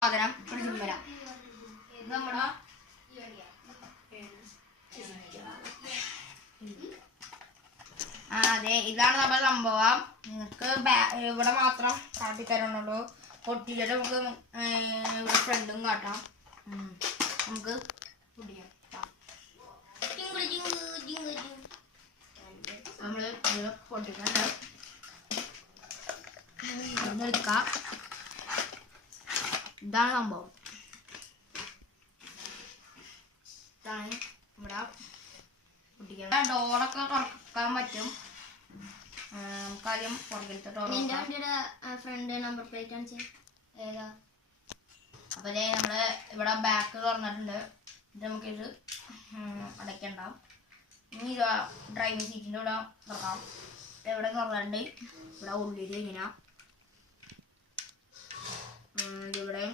സാധനം പിടിച്ചിട്ട് വരാം. ഇത് നമ്മുടെ അതെ, ഇതാണ് നമ്മുടെ സംഭവം. നിങ്ങൾക്ക് ഇവിടെ മാത്രം കാട്ടിത്തരണുള്ളൂ. പൊട്ടിച്ചിട്ട് നമുക്ക് ഇവിടെ ഫ്രണ്ടും കാട്ടാം. നമുക്ക് നമ്മൾ ഇത് പൊട്ടിക്കണ്ട എടുക്കാം. ഇതാണ് സംഭവം. ഇതാണ് ഇവിടെ പൊട്ടിക്കാൻ ഡോറൊക്കെ തുറക്കാൻ പറ്റും. കാര്യം പുറകിലത്തെ ഫ്രണ്ട് നമ്പർ പ്ലേറ്റ് ആണ് ഏതാ. അപ്പോൾ നമ്മള് ഇവിടെ ബാക്ക് തുറന്നിട്ടുണ്ട്. ഇത് നമുക്കിത് അടയ്ക്കണ്ടാവും. ഇനി ഡ്രൈവിംഗ് സീറ്റിൻ്റെ ഇവിടെ തുറക്കാം. ഇവിടെ തുറന്നിട്ടുണ്ട്. ഇവിടെ ഉള്ളിൽ ഇങ്ങനെ ഇവിടെ